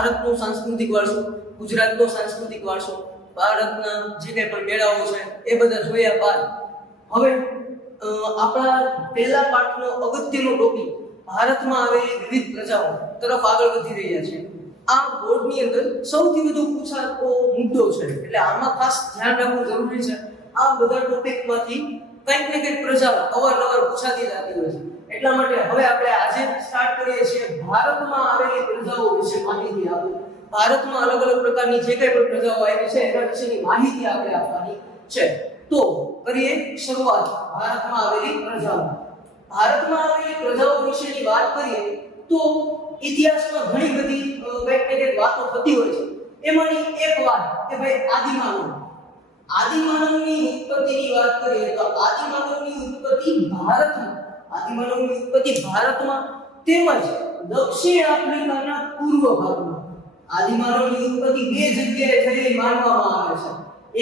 ભારતનો સાંસ્કૃતિક વારસો, ગુજરાતનો સાંસ્કૃતિક વારસો, ભારતના જે કંઈ પણ મેળાઓ છે એ બધા જોયા બાદ હવે આપણા પહેલા પાઠનો અગત્યનો ટોપિક ભારતમાં આવેલી વિવિધ પ્રજાઓ તરફ આગળ વધી રહ્યા છે. આ બોર્ડની અંદર સૌથી વધુ પૂછાતો મુદ્દો છે, એટલે આમાં ખાસ ધ્યાન રાખવું જરૂરી છે. આ બધા ટોપિકમાંથી કંઈક ને કંઈક પ્રજા અવારનવાર પૂછાતી જતી હોય છે. એટલા માટે હવે આપણે આજે સ્ટાર્ટ કરીએ છીએ ભારતમાં આવેલી પ્રજાઓ વિશે માહિતી આપો. ભારતમાં અલગ અલગ પ્રકારની જે કંઈ પણ પ્રજાઓ આવી છે એના વિશેની માહિતી આપણે આપવાની છે. તો કરીએ શરૂઆત ભારતમાં આવેલી પ્રજાઓ. ભારતમાં આવેલી પ્રજાઓ વિશેની વાત કરીએ તો ઇતિહાસમાં ઘણી બધી કંઈક વાતો થતી હોય છે. એમાંની એક વાત કે ભાઈ આદિમાનવની ઉત્પત્તિની વાત કરીએ તો આદિમાનવની ઉત્પત્તિ ભારતમાં તેમજ દક્ષિણ આફ્રિકાના પૂર્વ ભાગમાં. આદિમાનવની ઉત્પત્તિ બે જગ્યાએ થયેલી માનવામાં આવે છે.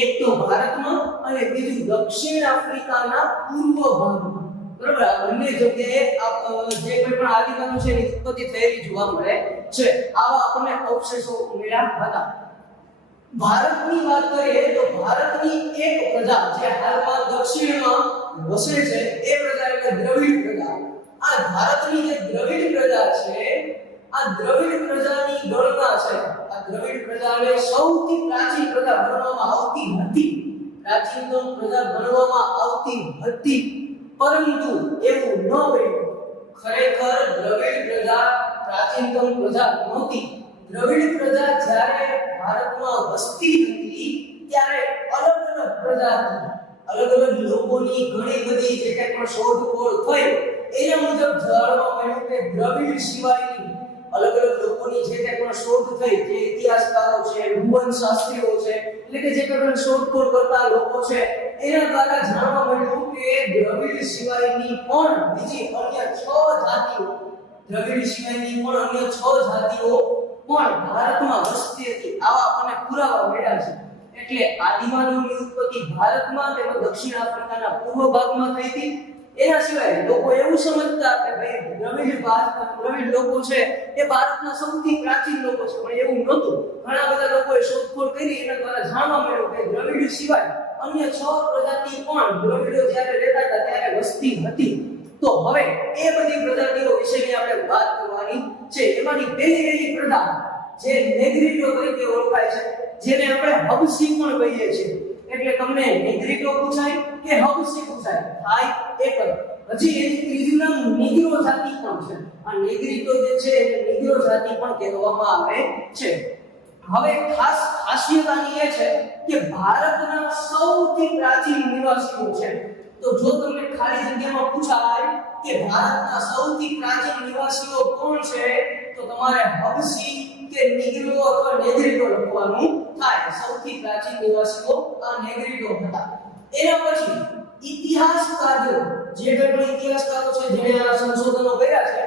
એક તો ભારતમાં અને બીજું દક્ષિણ આફ્રિકાના પૂર્વ ભાગમાં. બરાબર, આ બંને જગ્યાએ જે કોઈ પણ આદિમાનવ છે એની ઉત્પત્તિ થયેલી જોવા મળે છે. આવા આપણને અવશેષો મળ્યા હતા. ભારતની વાત કરીએ તો ભારતની એક પ્રજા જે હાલમાં દક્ષિણમાં વસે છે એ પ્રજા એટલે દ્રવિડ પ્રજા. આ ભારતની જે દ્રવિડ પ્રજા છે, આ દ્રવિડ પ્રજાની ગણના છે. આ દ્રવિડ પ્રજાને સૌથી પ્રાચીન પ્રજા ગણવામાં આવતી હતી. પ્રાચીનતમ પ્રજા ગણવામાં આવતી હતી, પરંતુ એવું ન બન્યું. ખરેખર દ્રવિડ પ્રજા પ્રાચીનતમ પ્રજા નહોતી. દ્રવિડ પ્રજા જ્યારે ભારતમાં વસતી હતી ત્યારે અલગ અલગ પ્રજા હતી. અલગ અલગ લોકોની ઘણી બધી જે કંઈ પણ શોધખોળ થઈ એના મુજબ જાણવા મળ્યું કે દ્રવિડ સિવાયની અલગ અલગ લોકોની જે કંઈ પણ શોધ થઈ, જે ઇતિહાસકારો છે, ભૂવન શાસ્ત્રીઓ છે, એટલે કે જે કંઈ પણ શોધખોળ કરતા લોકો છે એના દ્વારા જાણવા મળ્યું કે દ્રવિડ સિવાયની પણ બીજી અન્ય 6 જાતિઓ પણ ભારતમાં વસતી હતી. આવા આપણને પુરાવા મળ્યા છે. એટલે આદિમાનવની ઉત્પત્તિ ભારતમાં તેમજ દક્ષિણ આફ્રિકાના પૂર્વ ભાગમાં થઈ હતી. એના સિવાય લોકો એવું સમજતા કે ભાઈ દ્રવિડ લોકો છે એ ભારતના સૌથી પ્રાચીન લોકો છે, પણ એવું નહોતું. ઘણા બધા લોકોએ શોધખોળ કરી એના દ્વારા જાણવા મળ્યું કે દ્રવિડ સિવાય અન્ય 6 પ્રજાતિ પણ દ્રવિડો જ્યારે રહેતા હતા ત્યારે વસતી હતી. તો હવે એ બધી પ્રજાતિઓ વિશેની આપણે વાત કરવાની છે. એમાંની પહેલી પ્રજા જે નેગ્રીટો તરીકે ઓળખાય છે, જેને આપણે હબસી પણ કહીએ છીએ. એટલે તમને નેગ્રીટો પૂછાય કે હબસી પૂછાય, થાય એક જ. હજી એની ત્રીજું નામ નીગ્રો જાતિ પણ છે. આ નેગ્રીટો જે છે એને નીગ્રો જાતિ પણ કહેવામાં આવે છે. હવે ખાસ ખાસિયત આની એ છે કે ભારતના સૌથી પ્રાચીન નિવાસીઓ છે. તો જો તમને ખાલી જગ્યામાં પૂછાય કે ભારતના સૌથી પ્રાચીન નિવાસીઓ કોણ છે, તો તમારે હબસી કે નીગ્રો અથવા નેગ્રીટો લખવાનું થાય. સૌથી પ્રાચીન નિવાસીઓ આ નેગ્રીટો હતા. એના પછી ઇતિહાસકારો, જે કોઈ પણ ઇતિહાસકારો છે જેણે આ સંશોધનો કર્યા છે,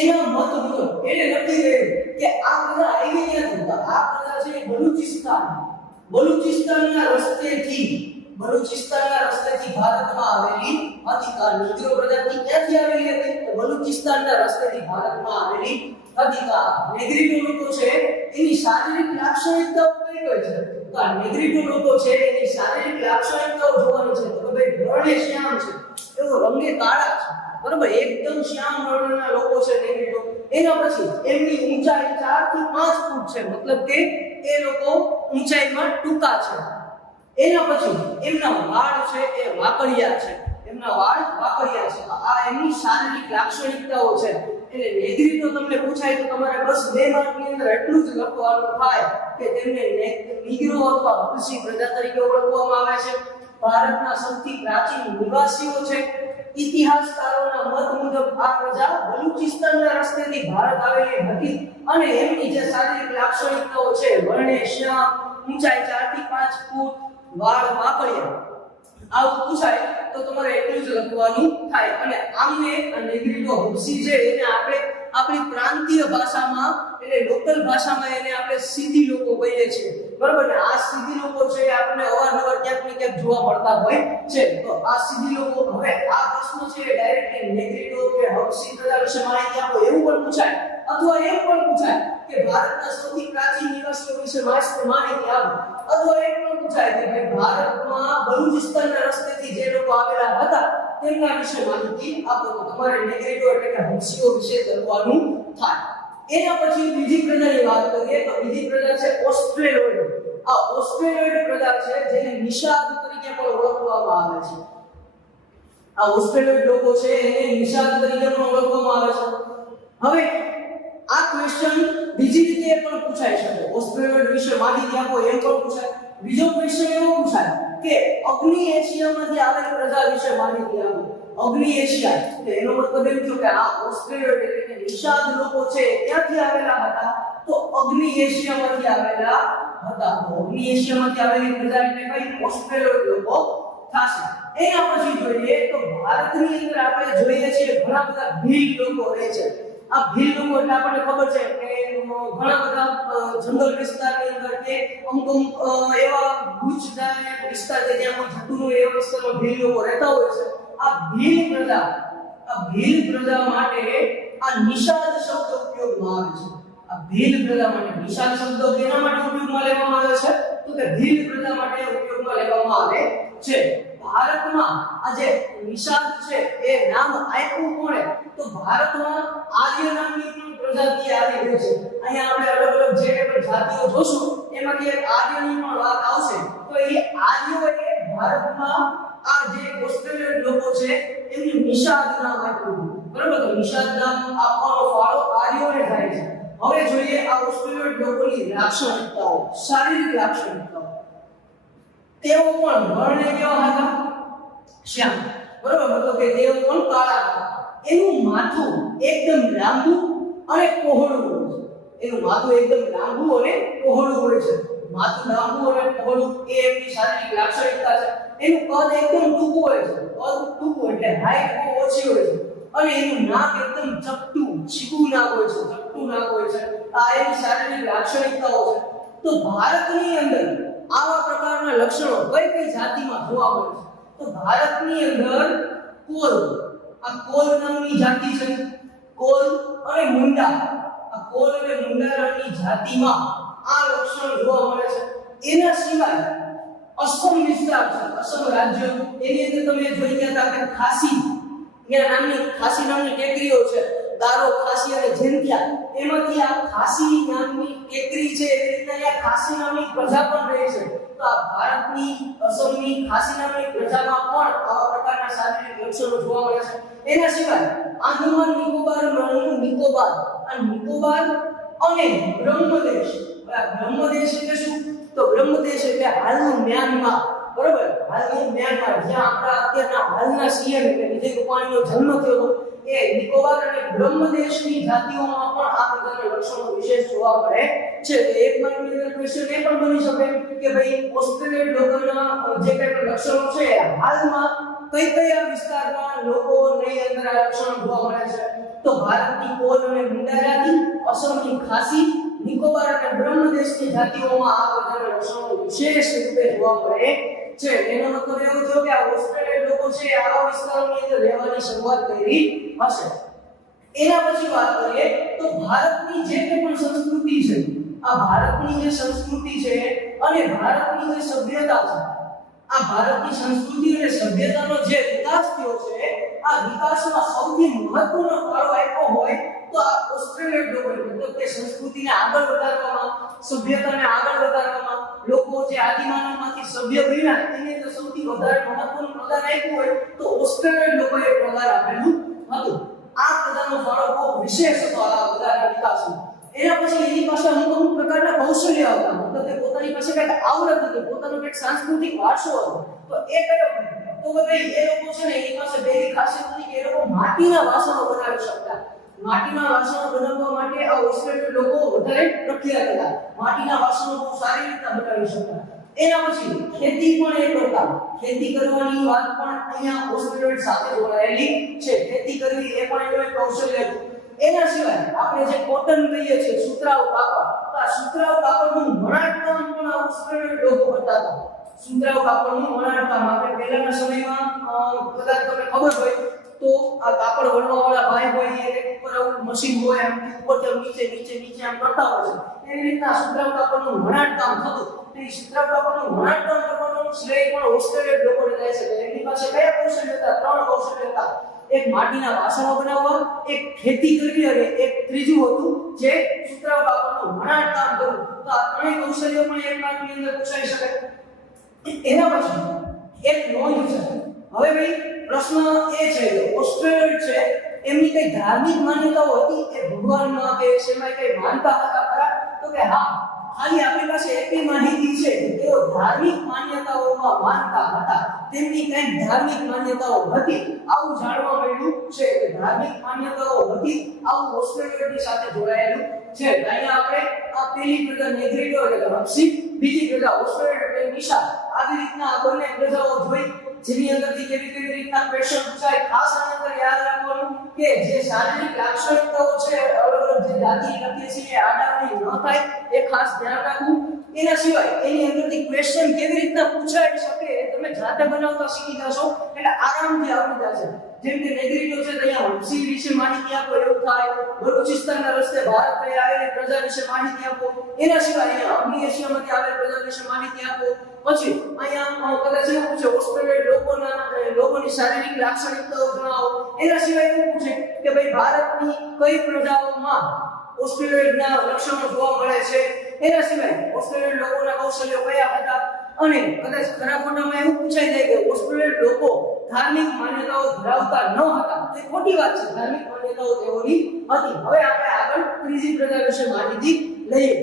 એના મત મુજબ એને નક્કી કર્યું કે આ પ્રજા આવી ક્યાંથી. આ પ્રજા છે બલુચિસ્તાનના રસ્તેથી ભારતમાં આવેલી હતી. આ નીગ્રો પ્રજાતિ ક્યાંથી આવેલી હતી? તો બલુચિસ્તાનના રસ્તેથી ભારતમાં આવેલી હતી. આ નેગ્રીટો લોકો છે એની શારીરિક લાક્ષણિકતાઓ કઈ છે? તો આ નેગ્રીટો લોકો છે એની શારીરિક લાક્ષણિકતાઓ જોવાની છે. તો ભાઈ વર્ણે શ્યામ છે, એવો રંગે કાળા છે. બરાબર, એકદમ શ્યામ વર્ણના લોકો છે નેગ્રીટો. એના પછી એમની ઊંચાઈ 4 થી 5 ફૂટ છે, મતલબ કે એ લોકો ઊંચાઈમાં ટૂંકા છે. એના પછી એમના વાળ છે એ વાકડિયા છે. આ એમની શારીરિક લાક્ષણિકતાઓ છે. એટલે નેગ્રીટો તમને પૂછાય તો તમારે બસ 2 માર્કની અંદર એટલું જ લખવાનું થાય કે તેમને નીગ્રો અથવા હબસી પ્રજા તરીકે ઓળખવામાં આવે છે. ભારતના સૌથી પ્રાચીન નિવાસીઓ છે. ઇતિહાસકારોના મત મુજબ આ પ્રજા બલુચિસ્તાનના રસ્તેથી ભારત આવેલી હતી અને એમની જે શારીરિક લાક્ષણિકતાઓ છે, વર્ણે શ્યામ, ઊંચાઈ 4 થી 5 ફૂટ, વાળ વાકડિયા, આવું પૂછાય તો તમારે એટલું જ લખવાનું થાય. અને આમને નેગ્રીટો હબસી છે એને આપણે આપણી પ્રાંતીય ભાષામાં એટલે લોકલ ભાષામાં એને આપણે સીધી લોકો કહીએ છીએ. બરાબર ને? આ સીધી લોકો છે આપણને અવારનવાર ક્યાંક ને ક્યાંક જોવા મળતા હોય છે. તો આ સીધી લોકો, હવે આ પ્રશ્ન છે ડાયરેક્ટલી નેગ્રીટો કે હબસી પ્રજા વિશે માહિતી આપો એવું પણ પૂછાય, અથવા એમ પણ પૂછાય કે ભારતના સૌથી પ્રાચીન નિવાસીઓ વિશે માહિતી આપો, અથવા એ પણ પૂછાય કે ભાઈ ભારતમાં બલુચિસ્તાનના રસ્તેથી જે લોકો આવેલા હતા તેમના વિશે માહિતી આપો. તો તમારે નેગ્રેટો એટલે કે હંસીઓ વિશે કરવાનું થાય. એના પછી બીજી પ્રજાની વાત કરીએ તો બીજી પ્રજા છે ઓસ્ટ્રેલોઇડ. આ ઓસ્ટ્રેલોઇડ પ્રજા છે જેને નિષાદ તરીકે પણ ઓળખવામાં આવે છે. આ ઓસ્ટ્રેલોઇડ લોકો છે એને નિષાદ તરીકે પણ ઓળખવામાં આવે છે. હવે આ ક્વેશ્ચન બીજી રીતે પણ પૂછાઈ શકે. ઓસ્ટ્રેલોઇડ વિશે માહિતી આપો એમ પણ પૂછાય. બીજો ક્વેશ્ચન એવો પૂછાય કે અગ્નિ એશિયામાંથી આવેલ પ્રજા વિશે માહિતી આપો. અગ્નિ એશિયા તો એનો મતલબ એમ થયો કે આ ઓસ્ટ્રેલોઇડ એટલે કે નિષાદ લોકો છે ક્યાંથી આવેલા હતા? તો અગ્નિ એશિયામાંથી આવેલા હતા. તો અગ્નિ એશિયામાંથી આવેલી પ્રજા એટલે કઈ? ઓસ્ટ્રેલોઇડ લોકો થશે. એના પછી જોઈએ તો ભારતની અંદર આપણે જોઈએ છીએ ઘણા બધા ભીલ લોકો રહે છે. આ ભીલ લોકો એટલે આપણને ખબર છે કે ઘણા બધા જંગલ વિસ્તારની અંદર કે અમુક એવા ગુજદાર વિસ્તાર કે જ્યાં કોઈ જતું હોય એવા વિસ્તારમાં ભીલ લોકો રહેતા હોય છે. આ ભીલ પ્રજા માટે આ નિષાદ શબ્દ ઉપયોગમાં આવે છે. આ ભીલ પ્રજા માટે નિષાદ શબ્દ કેના માટે ઉપયોગમાં લેવામાં આવે છે? તો કે ભીલ પ્રજા માટે ઉપયોગમાં લેવામાં આવે છે. ભારતમાં આ જે નિષાદ છે એ નામ આપ્યું કોણે? તો ભારતમાં આર્ય નામની પણ પ્રજાતિ આવી ગઈ છે. અહીંયા આપણે અલગ અલગ જે પણ જાતિઓ જોશું એમાંથી એક આર્યની પણ વાત આવશે. તો એ આર્યોએ ભારતમાં આ જે ઓસ્ટ્રેલિયન લોકો છે એમની નિષાદ નામ આપ્યું. બરાબર? તો નિષાદ નામ આપવાનો ફાળો આર્યોને થાય છે. હવે જોઈએ આ ઓસ્ટ્રેલિયન લોકોની લાક્ષણિકતાઓ, શારીરિક લાક્ષણિકતાઓ. તેઓ પણ વર્ણને કેવા હતા? શ્યામ. બરાબર? મતલબ કે તેઓ પણ કાળા હતા. એનું માથું એકદમ લાંબુ અને પહોળું હોય છે. એનું માથું એકદમ લાંબુ અને પહોળું હોય છે. માથું લાંબુ અને પહોળું એ એમની શારીરિક લાક્ષણિકતા છે. એનું કદ એકદમ ટૂંકું હોય છે. કદ ટૂંકું એટલે હાઈટ બહુ ઓછી હોય છે. અને એનું નાક એકદમ ચપટું, ચીકું નાક હોય છે, ચપટું નાક હોય છે. આ એની શારીરિક લાક્ષણિકતાઓ છે. તો ભારતની અંદર આવા પ્રકારના લક્ષણો કઈ કઈ જાતિમાં જોવા મળે છે? તો ભારતની અંદર કોલ, આ કોલ નામની જાતિ છે. કોલ અને મુંડા, આ કોલ અને મુંડા નામની જાતિમાં આ લક્ષણ જોવા મળે છે. એના સિવાય અસમ વિસ્તાર છે, અસમ રાજ્ય, એની અંદર તમે જોઈ ગયા હતા કે ખાસી નામની ટેકરીઓ છે. દારો, ખાસી અને જેન્તિયા, એમાંથી આ ખાસી નામની ટેકરી છે. એવી રીતે આ ખાસી નામની પ્રજા પણ રહે છે. તો આ ભારતની અસમની ખાસી નામની પ્રજામાં પણ આવા પ્રકારના શારીરિક લક્ષણો જોવા મળે છે. એના સિવાય આંદામાન નિકોબાર અને બ્રહ્મદેશ. બ્રહ્મદેશ એટલે શું? તો બ્રહ્મદેશ એટલે હાલનું મ્યાનમાર. બરોબર? હાલનું મ્યાનમાર જ્યાં આપણા અત્યારના હાલના સીએમ એટલે વિજય રૂપાણીનો જન્મ થયો હતો એ નિકોબાર અને બ્રહ્મદેશની જાતિઓમાં પણ આ પ્રકારના લક્ષણો વિશેષ જોવા મળે છે. તો એક માર્કનો ક્વેશ્ચન એ પણ બની શકે કે ભાઈ ઓસ્ટ્રેલિયન લોકોના જે કંઈ લક્ષણો છે હાલમાં કયા વિસ્તારના લોકોની અંદર આ લક્ષણો જોવા મળે છે? તો ભારતની કોલ અને મુંડા જાતિ, અસમની ખાસી, નિકોબાર અને બ્રહ્મદેશની જાતિઓમાં આ પ્રકારના લક્ષણો વિશેષ રૂપે જોવા મળે છે. એનો મતલબ એવો થયો કે આ ઓસ્ટ્રેલિયન લોકો છે આવા વિસ્તારોની અંદર રહેવાની શરૂઆત કરી હશે. એના પછી વાત કરીએ તો ભારતની જે પણ સંસ્કૃતિ છે, આ ભારતની જે સંસ્કૃતિ છે અને ભારતની જે સભ્યતા છે, આ ભારતની સંસ્કૃતિ અને સભ્યતાનો જે વિકાસ થયો છે, આ વિકાસમાં સૌથી મહત્વનો ફાળો આપ્યો હોય તો આ ઓસ્ટ્રેલિયન લોકો, મતલબ કે સંસ્કૃતિને આગળ વધારવામાં, સભ્યતાને આગળ વધારવામાં, લોકો જે આદિમાનવમાંથી સભ્ય બન્યા એની અંદર સૌથી વધારે મહત્વનું પ્રદાન આપ્યું હોય તો ઓસ્ટ્રેલિયન લોકોએ પ્રદાન આપેલું હતું. આ પ્રદાનનો ફાળો બહુ વિશેષ હતો આ બધાના વિકાસમાં. એના પછી એની પાસે અમુક પ્રકારના કૌશલ્ય હતા, મતલબ કે પોતાની પાસે કંઈક આવડત હતી, પોતાનો કંઈક સાંસ્કૃતિક વારસો હતો. તો એ કયો? તો ભાઈ એ લોકો છે ને એની પાસે પહેલી ખાસિયત હતી કે એ લોકો માટીના વાસણો બનાવી શકતા. માટીના વાસણો બનાવવા માટે આ ઓસ્ટ્રેલિયન લોકો વધારે પ્રખ્યાત હતા. માટીના વાસણો બહુ સારી રીતે બનાવી શકતા. એના પછી ખેતી પણ એ કરતા. ખેતી કરવાની વાત પણ અહીંયા ઓસ્ટ્રેલિયન સાથે જોડાયેલી છે. ખેતી કરવી એ પણ એનું એક કૌશલ્ય હતું. એના સિવાય આપણે જે કોટન કહીએ છીએ, સુતરાઉ કાપડ, તો આ સુતરાઉ કાપડનું વણાટકામ પણ આ ઓસ્ટ્રેલિયન લોકો કરતા હતા. સુતરાઉ કાપડનું વણાટકામ આપણે પહેલાના સમયમાં કદાચ તમને ખબર હોય તો આ કાપડ વણવા વાળા ભાઈ હોય એ ઉપર આવું મશીન હોય એમ ઉપરથી નીચે નીચે નીચે આમ કરતા હોય છે એવી રીતના સુતરાઉ કાપડનું વણાટ કામ થતું. એ સુતરાઉ કાપડનું વણાટ કામ કરવાનું શ્રેય પણ ઓસ્ટ્રેલિયન લોકોને જાય છે. એમની પાસે કયા કૌશલ્ય હતા? 3 કૌશલ્ય હતા. એક માટીના વાસણો બનાવવા, એક ખેતી કરવી અને એક ત્રીજું હતું જે સુતરાઉ કાપડનું વણાટ કામ કરવું. તો આ ત્રણેય કૌશલ્યો પણ એક માર્કની અંદર પૂછાઈ શકે. એના પછી એક નોંધ છે. હવે ભાઈ પ્રશ્ન એ છે કે ઓસ્ટ્રેલિયન છે એમની કઈ ધાર્મિક માન્યતાઓ હતી કે ભગવાનમાં કે એમાં કઈ માનતા હતા ખરા? તો કે હા, ખાલી આપણી પાસે એટલી માહિતી છે કે તેઓ ધાર્મિક માન્યતાઓમાં માનતા હતા. તેમની કઈ ધાર્મિક માન્યતાઓ હતી આવું જાણવા મળ્યું છે કે ધાર્મિક માન્યતાઓ હતી આવું ઓસ્ટ્રેલિયનની સાથે જોડાયેલું છે. અહીંયા આપણે આ પેલી પ્રજા નેગ્રીડો એટલે હંસી, બીજી પ્રજા ઓસ્ટ્રેલિયન એટલે નિશા, આવી રીતના આ બંને પ્રજાઓ જોઈ જેની અંદરથી કેવી રીતના ક્વેશ્ચન પૂછાય. ખાસ આની અંદર યાદ રાખવાનું કે જે શારીરિક લાક્ષણિકતાઓ છે અલગ અલગ જે જાતિ લખીએ છીએ આડાવડી ન થાય એ ખાસ ધ્યાન રાખવું. એના સિવાય એની અંદરથી ક્વેશ્ચન કેવી રીતના પૂછાઈ શકે તમે જાતે બનાવતા શીખી જશો એટલે આરામથી આવડી જશે. જેમ કે નેગ્રીડો છે અહીંયા હંસી વિશે માહિતી આપો એવું થાય, બલુચિસ્તાનના રસ્તે ભારત થઈ આવેલી પ્રજા વિશે માહિતી આપો. એના સિવાય અહીંયા અગ્નિ એશિયામાંથી આવેલી પ્રજા વિશે માહિતી આપો. પછી અહીંયા કદાચ એવું પૂછે ઓસ્ટ્રેલિયન લોકોની શારીરિક લાક્ષણિકતાઓ જણાવો. એના સિવાય એવું પૂછે કે ભાઈ ભારતની કઈ પ્રજાઓમાં ઓસ્ટ્રેલિયનના લક્ષણો જોવા મળે છે. એના સિવાય ઓસ્ટ્રેલિયન લોકોના કૌશલ્યો કયા હતા અને કદાચ ખરા ખોટામાં એવું પૂછાઈ જાય કે ઓસ્ટ્રેલિયન લોકો ધાર્મિક માન્યતાઓ ધરાવતા ન હતા. એ ખોટી વાત છે, ધાર્મિક માન્યતાઓ તેઓની હતી. હવે આપણે આગળ ત્રીજી પ્રજા વિશે માહિતી લઈએ.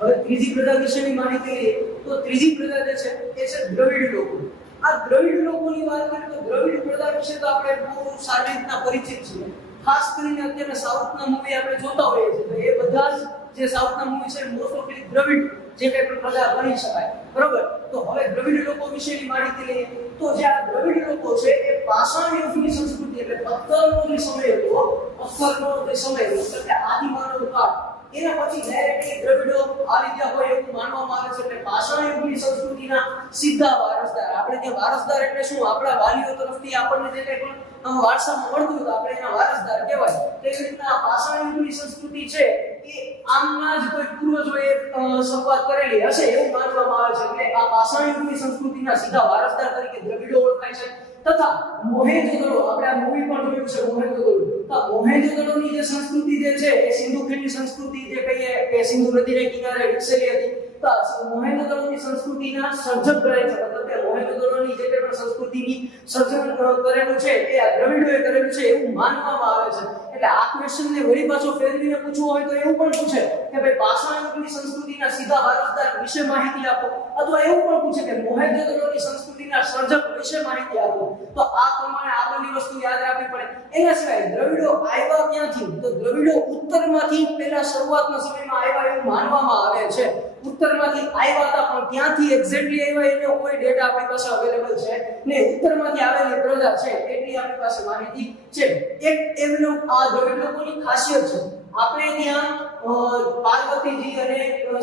હવે ત્રીજી પ્રજા વિશેની માહિતી લઈએ તો ત્રીજી પ્રજા જે છે એ છે દ્રવિડ લોકો. આ દ્રવિડ લોકોની વાત કરીએ તો દ્રવિડ પ્રજા વિશે તો આપણે બહુ સારી રીતના પરિચિત છીએ. ખાસ કરીને અત્યારે સાઉથના મૂવી આપણે જોતા હોઈએ છીએ તો એ બધા જ જે સાઉથના મૂવી છે મોસ્ટ ઓફ દ્રવિડ જે કઈ પણ પ્રજા ગણી શકાય. બરોબર, તો હવે દ્રવિડ લોકો વિશેની માહિતી લઈએ તો જે આ દ્રવિડ લોકો છે એ પાષાણ યુગની સંસ્કૃતિ એટલે પથ્થરનો જે સમય હતો, પથ્થરનો જે સમય એટલે આદિમાનવ કાળ, એના પછી ડાયરેક્ટલી દ્રવિડો આવી ગયા હોય એવું માનવામાં આવે છે. એટલે પાષાણ યુગની સંસ્કૃતિના સીધા વારસદાર. આપણે જે વારસદાર એટલે શું? આપણા વાલીઓ તરફથી આપણને જે કંઈ પણ વારસામાં મળતું હતું આપણે એના વારસદાર કહેવાય. તેવી રીતના પાષાણ યુગની સંસ્કૃતિ છે એ આમના જ કોઈ પૂર્વજોએ શરૂઆત કરેલી હશે એવું માનવામાં આવે છે. એટલે આ પાષાણ યુગની સંસ્કૃતિના સીધા વારસદાર તરીકે દ્રવિડો ઓળખાય છે. તથા મોહેંજો-દડો, આપણે આ મૂવી પણ જોયું છે મોહેંજો-દડો. તો મોહેંજો-દડોની જે સંસ્કૃતિ જે છે એ સિંધુ ખીણની સંસ્કૃતિ જે કહીએ કે સિંધુ નદીને કિનારે વિકસેલી હતી. તો મોહેંજો-દડોની સંસ્કૃતિના સર્જક ગણાય છે. મતલબ કે મોહેંજો-દડોની જે પણ સંસ્કૃતિની સર્જન કરેલું છે એ આ દ્રવિડોએ કરેલું છે એવું માનવામાં આવે છે. એટલે આ ક્વેશ્ચનને વળી પાછો ફેરવીને પૂછવું હોય તો એવું પણ પૂછે કે ભાઈ પાષાણ યુગની સંસ્કૃતિના સીધા વારસદાર વિશે માહિતી આપો, અથવા એવું પણ પૂછે કે મોહેંજો-દડોની સંસ્કૃતિના સર્જક વિશે માહિતી આપો. તો આ પ્રમાણે આ બધી વસ્તુ યાદ રાખવી પડે. એના સિવાય દ્રવિડો આવ્યા ક્યાંથી? તો દ્રવિડો ઉત્તરમાંથી પહેલા શરૂઆતના સમયમાં આવ્યા એવું માનવામાં આવે છે. ઉત્તરમાંથી આવ્યા હતા પણ ક્યાંથી એક્ઝેક્ટલી આવ્યા એનો કોઈ ડેટા આપણી પાસે અવેલેબલ છે ને. ઉત્તરમાંથી આવેલી પ્રજા છે એટલી આપણી પાસે માહિતી છે. એક એમનો આ દ્રવિડ લોકોની ખાસિયત છે, આપણે ત્યાં પાર્વતીજી અને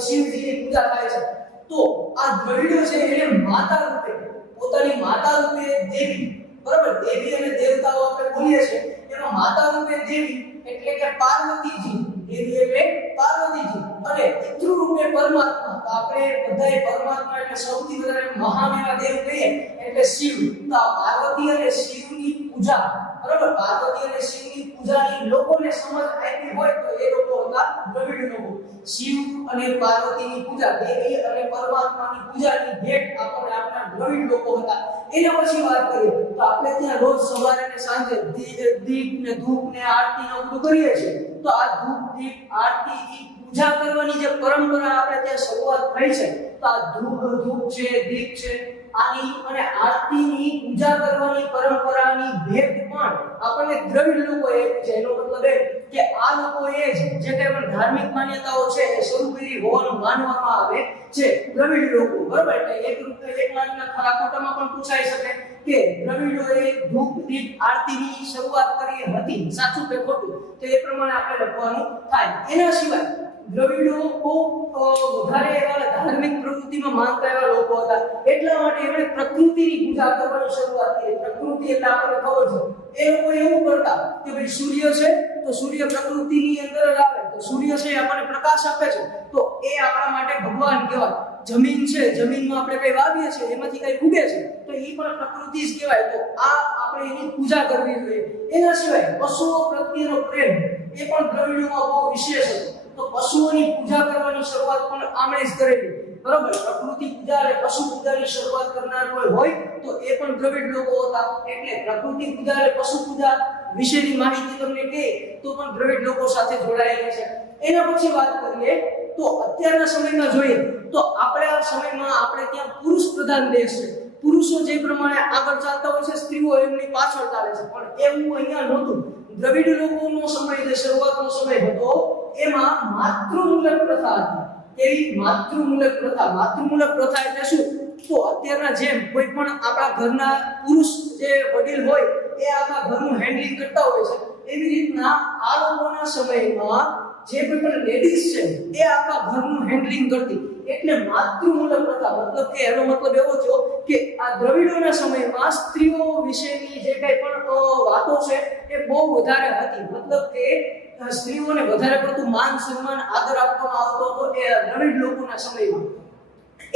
શિવજીની પૂજા થાય છે. તો આ દ્રવિડો છે એને માતા રૂપે, પોતાની માતા રૂપે દેવી, બરાબર, દેવી અને દેવતાઓ આપણે બોલીએ છીએ એમાં માતા રૂપે દેવી એટલે કે પાર્વતીજી, દેવી એટલે પાર્વતીજી, અને પિતૃ રૂપે પરમાત્મા. તો આપણે બધાય પરમાત્મા એટલે સૌથી વધારે મહાન એવા દેવ કહીએ એટલે શિવ. તો આ પાર્વતી અને શિવની પૂજા, બરાબર, પાર્વતી અને શિવની પૂજાની લોકોને સમજ આપી હોય તો એ લોકો હતા દ્રવિડ લોકો. શિવ અને પાર્વતીની પૂજા, દેવી અને પરમાત્માની પૂજાની ભેટ આપણને આપણા દ્રવિડ લોકો હતા. એના પછી વાત કરીએ તો આપણે ત્યાં રોજ સવારે અને સાંજે દીપ ને ધૂપ ને આરતી ને બધું કરીએ છીએ. તો આ ધૂપ દીપ આરતી પૂજા કરવાની જે પરંપરા આપણે ત્યાં શરૂઆત થઈ છે, તો આ ધૂપ છે, દીપ છે, આની અને આરતીની પૂજા કરવાની પરંપરાની ભેટ પણ આપણને દ્રવિડ લોકોએ આપી છે. એનો મતલબ એ કે આ લોકોએ જે કંઈ પણ ધાર્મિક માન્યતાઓ છે એ શરૂ કરી હોવાનું માનવામાં આવે છે દ્રવિડ લોકો. બરાબર, એટલે એક માર્કના ખરા ખોટામાં પણ પૂછાઈ શકે. કે દ્રવિડોએ ધૂપ દીપ આરતીની શરૂઆત કરી હતી, સાચું કે ખોટું તો એ પ્રમાણે આપણે લખવાનું થાય. એના સિવાય દ્રવિડો બહુ વધારે એવા ધાર્મિક પ્રવૃત્તિમાં માનતા એવા લોકો હતા, એટલા માટે એમણે પ્રકૃતિની પૂજા કરવાની શરૂઆત કરી. પ્રકૃતિ એટલે આપણને ખબર છે, એ લોકો એવું કરતા કે ભાઈ સૂર્ય છે તો સૂર્ય પ્રકૃતિની અંદર જ આવે, તો સૂર્ય છે આપણને પ્રકાશ આપે છે તો એ આપણા માટે ભગવાન કહેવાય. જમીન છે, જમીનમાં આપણે કઈ વાવીએ છીએ એમાંથી કઈ ઉગે છે તો એ પણ પ્રકૃતિ જ કહેવાય, તો આ આપણે એની પૂજા કરવી જોઈએ. એના સિવાય પશુઓ પ્રત્યેનો પ્રેમ એ પણ દ્રવિડોમાં બહુ વિશેષ હતો, તો પશુઓની પૂજા કરવાની શરૂઆત પણ આમણે જ કરેલી. બરોબર, પ્રકૃતિ પૂજા અને પશુ પૂજાની શરૂઆત કરનાર કોઈ હોય તો એ પણ દ્રવિડ લોકો હતા. એટલે પ્રકૃતિ પૂજા અને પશુ પૂજા વિશેની માહિતી તમને કહે તો પણ દ્રવિડ લોકો સાથે જોડાયેલી છે. એના પછી વાત કરીએ તો અત્યારના સમયમાં જોઈએ તો આપણા સમયમાં આપણે ત્યાં પુરુષ પ્રધાન દેશ છે. પુરુષો જે પ્રમાણે આગળ ચાલતા હોય છે, સ્ત્રીઓ એમની પાછળ ચાલે છે, પણ એવું અહીંયા નહોતું. દ્રવિડ લોકોનો સમય જે શરૂઆતનો સમય હતો એમાં માતૃમૂલક પ્રથા હતી. એવી માતૃમૂલક પ્રથા, માતૃમૂલક પ્રથા એટલે શું? તો અત્યારના જેમ કોઈ પણ આપણા ઘરના પુરુષ જે વડીલ હોય એ આખા ઘરનું હેન્ડલિંગ કરતા હોય છે, એવી રીતના આ લોકોના સમયમાં જે કોઈ પણ લેડીઝ છે એ આખા ઘરનું હેન્ડલિંગ કરતી. એટલે માતૃમૂલક પ્રથા મતલબ કે એનો મતલબ એવો થયો કે આ દ્રવિડોના સમયમાં સ્ત્રીઓ વિશેની જે કંઈ પણ વાતો છે એ બહુ વધારે હતી. મતલબ કે સ્ત્રીઓને વધારે પડતું માન સન્માન આદર આપવામાં આવતો હતો એ દ્રવિડ લોકોના સમયમાં.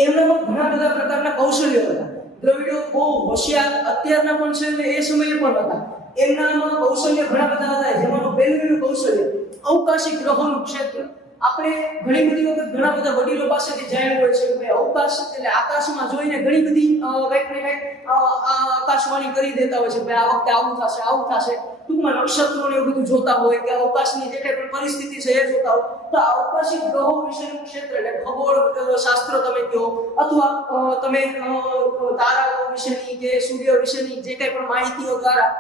એમનામાં ઘણા બધા પ્રકારના કૌશલ્યો હતા. દ્રવિડો બહુ હોશિયાર અત્યારના પણ છે અને એ સમયે પણ હતા. એમનામાં કૌશલ્ય ઘણા બધા હતા, જેમાંનું પહેલું કૌશલ્ય અવકાશી ગ્રહોનું ક્ષેત્ર. આપણે ઘણી બધી વખત ઘણા બધા વડીલો પાસેથી જાણ્યું હોય છે કે અવકાશ એટલે આકાશમાં જોઈને ઘણી બધી કંઈક ને કંઈક આકાશવાણી કરી દેતા હોય છે કે આ વખતે આવું થશે, આવું થશે. ટૂંકમાં નક્ષત્રોને એવું બધું જોતા હોય કે અવકાશની જે કંઈ પણ પરિસ્થિતિ છે એ જોતા હોય. તો અવકાશી ગ્રહો વિશેનું ક્ષેત્ર એટલે ખગોળ શાસ્ત્ર તમે કહો અથવા તમે તારાઓ વિશેની કે સૂર્ય વિશેની જે કંઈ પણ માહિતીઓ દ્વારા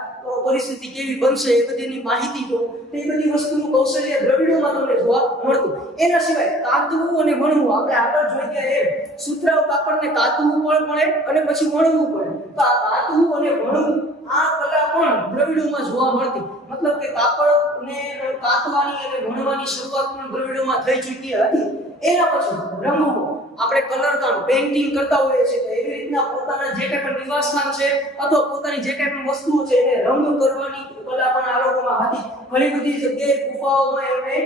પરિસ્થિતિ કેવી બનશે એ બધીની માહિતી જો તો એ બધી વસ્તુનું કૌશલ્ય દ્રવિડોમાં તમને જોવા મળતું. એના સિવાય કાતવું અને વણવું, આપણે આગળ જોઈ ગયા એ સુતરાઉ કાપડને કાતવું પણ પડે અને પછી વણવું પડે. તો આ કાતવું અને વણવું આ કલા પણ દ્રવિડોમાં જોવા મળતી. મતલબ કે કાપડને કાતવાની અને વણવાની શરૂઆત પણ દ્રવિડોમાં થઈ ચૂકી હતી. એના પછી રંગવું, આપણે કલર કામ પેઇન્ટિંગ કરતા હોઈએ છીએ તો એવી રીતના પોતાના જે કંઈ પણ નિવાસસ્થાન છે અથવા પોતાની જે કંઈ પણ વસ્તુઓ છે એને રંગ કરવાની કલા પણ આ લોકોમાં હતી. ઘણી બધી જગ્યાએ ગુફાઓમાં એમણે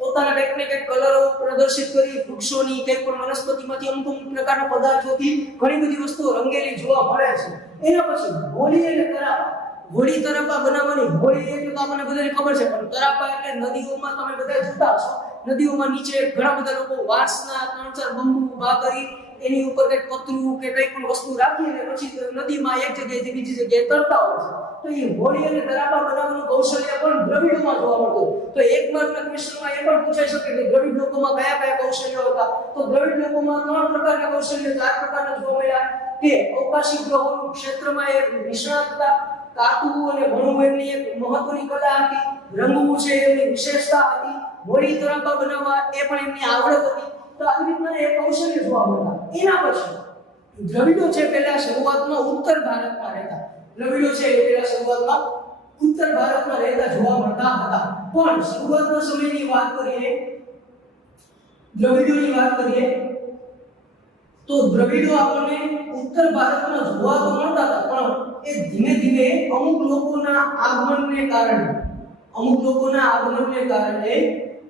પોતાના કંઈક ને કંઈક કલરો પ્રદર્શિત કરી, વૃક્ષોની કંઈક પણ વનસ્પતિમાંથી અમુક અમુક પ્રકારના પદાર્થોથી ઘણી બધી વસ્તુઓ રંગેલી જોવા મળે છે. એના પછી હોળી અને તરાપા. હોળી તરાપા બનાવવાની, હોળી એટલે તો આપણને બધાને ખબર છે, પણ તરાપા એટલે નદીઓમાં તમે બધા જોતા હશો, નદીઓમાં નીચે ઘણા બધા લોકો વાંસના 3-4 બંબુ ઊભા કરી એની ઉપર કંઈક પતરું કે કંઈ પણ વસ્તુ રાખીને પછી નદીમાં એક જગ્યાએથી બીજી જગ્યાએ તરતા હોય છે. તો એ હોળી અને તરાપા બનાવવાનું કૌશલ્ય પણ દ્રવિડોમાં જોવા મળતું. તો એક માર્કના ક્વેશ્ચનમાં એ પણ પૂછાઈ શકે કે દ્રવિડ લોકોમાં કયા કયા કૌશલ્યો હતા? તો દ્રવિડ લોકોમાં 3 પ્રકારના કૌશલ્ય, 4 પ્રકારના જોવા મળ્યા કે અવકાશી ગ્રહોનું ક્ષેત્રમાં એ નિષ્ણાત હતા, કાતવું અને વણવું એમની એક મહત્વની કલા હતી, રંગવું છે એમની વિશેષતા હતી, હોળી તરાપા બનાવવા એ પણ એમની આવડત હતી. તો આવી રીતના એ કૌશલ્ય જોવા મળતા. એના પછી દ્રવિડો છે પહેલા શરૂઆતમાં ઉત્તર ભારતમાં રહેતા. દ્રવિડો છે પહેલા શરૂઆતમાં ઉત્તર ભારતમાં રહેતા જોવા મળતા હતા. પણ શરૂઆતના સમયની વાત કરીએ, દ્રવિડોની વાત કરીએ તો દ્રવિડો આપણને ઉત્તર ભારતમાં જોવા તો મળતા હતા, પણ એ ધીમે ધીમે અમુક લોકોના આગમનને કારણે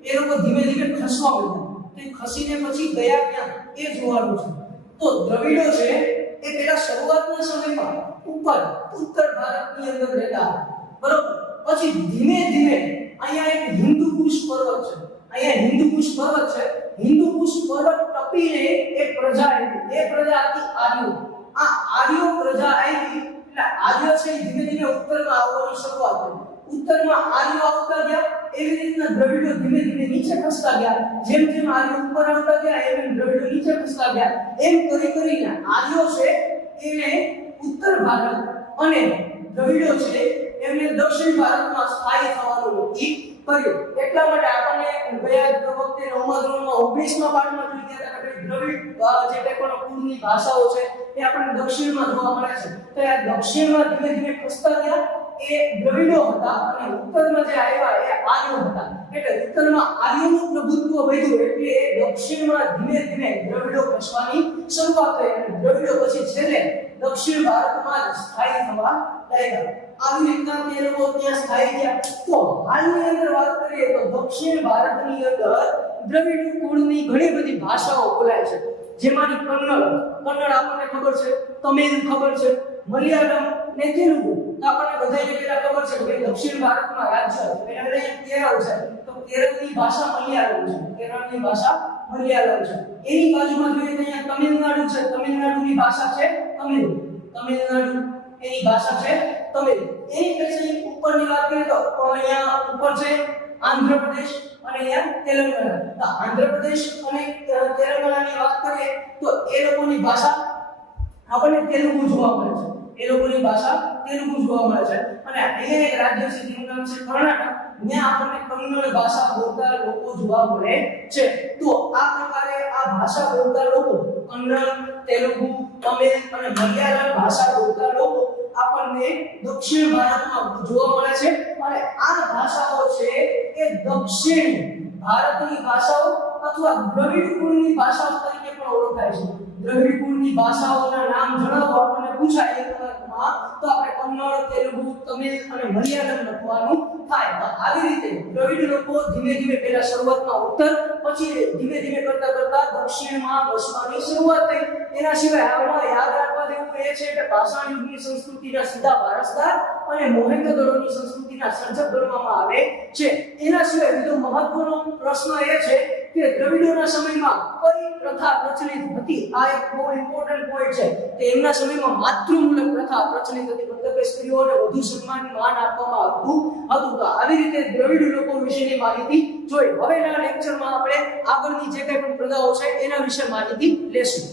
એ લોકો ધીમે ધીમે ખસવા માંડ્યા. તે ખસીને પછી ગયા ક્યાં એ જોવાનું છે. તો દ્રવિડો છે એ પેલા શરૂઆતના સમયમાં ઉત્તર ભારતની અંદર રહેતા, બરોબર. પછી ધીમે ધીમે અહીંયા એક હિન્દુકુશ પર્વત છે, હિન્દુકુશ પર્વત ટપીને એક પ્રજા આવી. એ પ્રજા હતી આર્યો. આ આર્યો પ્રજા આવી એટલે આર્ય છે ધીમે ધીમે ઉત્તરમાં આવવાની શરૂઆત કરી. ઉત્તરમાં આર્યો આવતા ગયા, એવી રીતના દ્રવિડો ધીમે ધીમે નીચે ખસતા ગયા. જેમ જેમ આર્યો ઉપર આવતા ગયા એમ દ્રવિડો નીચે ખસતા ગયા. એમ કરીને આર્યો છે એને ઉત્તર ભારત અને દ્રવિડો છે એમને દક્ષિણ ભારતમાં સ્થાયી થવાનું નક્કી કર્યું. એટલા માટે આપણને ગયા વખતે 9મા ધોરણમાં 19મા પાઠમાં જોઈ ગયા હતા કે દ્રવિડ જે કંઈ પણ પૂર્વની ભાષાઓ છે એ આપણને દક્ષિણમાં જોવા મળે છે. તો આ દક્ષિણમાં ધીમે ધીમે ખસતા ગયા એ દ્રવિડો હતા અને ઉત્તરમાં જે આવ્યા એ આર્યો હતા. એટલે ઉત્તરમાં આર્યોનું પ્રભુત્વ વધ્યું એટલે દક્ષિણમાં ધીમે ધીમે દ્રવિડો ખસવાની શરૂઆત થઈ અને દ્રવિડો પછી છેલ્લે દક્ષિણ ભારતમાં જ સ્થાયી થવા લાગ્યા. આવી રીતના તે લોકો ત્યાં સ્થાયી થયા. તો હાલની અંદર વાત કરીએ તો દક્ષિણ ભારતની અંદર દ્રવિડ કુળની ઘણી બધી ભાષાઓ બોલાય છે. જેમાંની કન્નડ આપણને ખબર છે, તમિલ ખબર છે, મલયાલમ ને તેલુગુ આપણને બધાને પેલા ખબર છે કે દક્ષિણ ભારતમાં રાજ્ય છે એટલે કેરળ છે. તો કેરળની ભાષા મલયાલમ છે. કેરળની ભાષા મલયાલમ છે. એની બાજુમાં જોઈએ તો અહીંયા તમિલનાડુ છે. તમિલનાડુની ભાષા છે તમિલ. તમિલનાડુ એની ભાષા છે તમિલ. એની પછી ઉપરની વાત કરીએ તો અહીંયા ઉપર છે આંધ્રપ્રદેશ અને અહીંયા તેલંગાણા. તો આંધ્રપ્રદેશ અને તેલંગાણાની વાત કરીએ તો એ લોકોની ભાષા આપણને તેલુગુ જોવા મળે છે. એ લોકોની ભાષા તેલુગુ જોવા મળે છે. અને અહીંયા એક રાજ્ય છે જેનું નામ છે કર્ણાટક. ત્યાં આપણને કન્નડ ભાષા બોલતા લોકો જોવા મળે છે. તો આ પ્રકારે આ ભાષા બોલતા લોકો કન્નડ, તેલુગુ, તમિલ અને મલયાલમ ભાષા બોલતા લોકો આપણને દક્ષિણ ભારતમાં જોવા મળે છે. અને આ ભાષાઓ છે એ દક્ષિણ ભારતની ભાષાઓ અથવા દ્રવિડ કુળની ભાષાઓ તરીકે પણ ઓળખાય છે. દ્રવિડ કુળની ભાષાઓના નામ જણાવો આપણને પૂછાય એકમાં તો આપણે કન્નડ, તેલુગુ, તમિલ અને મલયાલમ લખવાનું થાય. આવી રીતે દ્રવિડ લોકો ધીમે ધીમે પહેલા શરૂઆતમાં ઉત્તર પછી ધીમે ધીમે કરતા કરતા દક્ષિણમાં વસવાની શરૂઆત થઈ. એના સિવાય આમાં યાદ રાખવા જેવું એ છે કે પાષાણ યુગની સંસ્કૃતિના સીધા વારસદાર અને મોહેન્જો-દડોની સંસ્કૃતિના સર્જક ગણવામાં આવે છે. એના સિવાય બીજો મહત્વનો પ્રશ્ન એ છે કે દ્રવિડોના સમયમાં કઈ પ્રથા પ્રચલિત હતી. આ એક બહુ ઇમ્પોર્ટન્ટ પોઈન્ટ છે કે એમના સમયમાં માતૃમૂલક પ્રથા પ્રચલિત હતી. મતલબ કે સ્ત્રીઓને વધુ સન્માન માન આપવામાં આવતું હતું. તો આવી રીતે દ્રવિડ લોકો વિશેની માહિતી જોઈ. હવેના લેક્ચરમાં આપણે આગળની જે કંઈ પણ પ્રથાઓ છે એના વિશે માહિતી લેશું.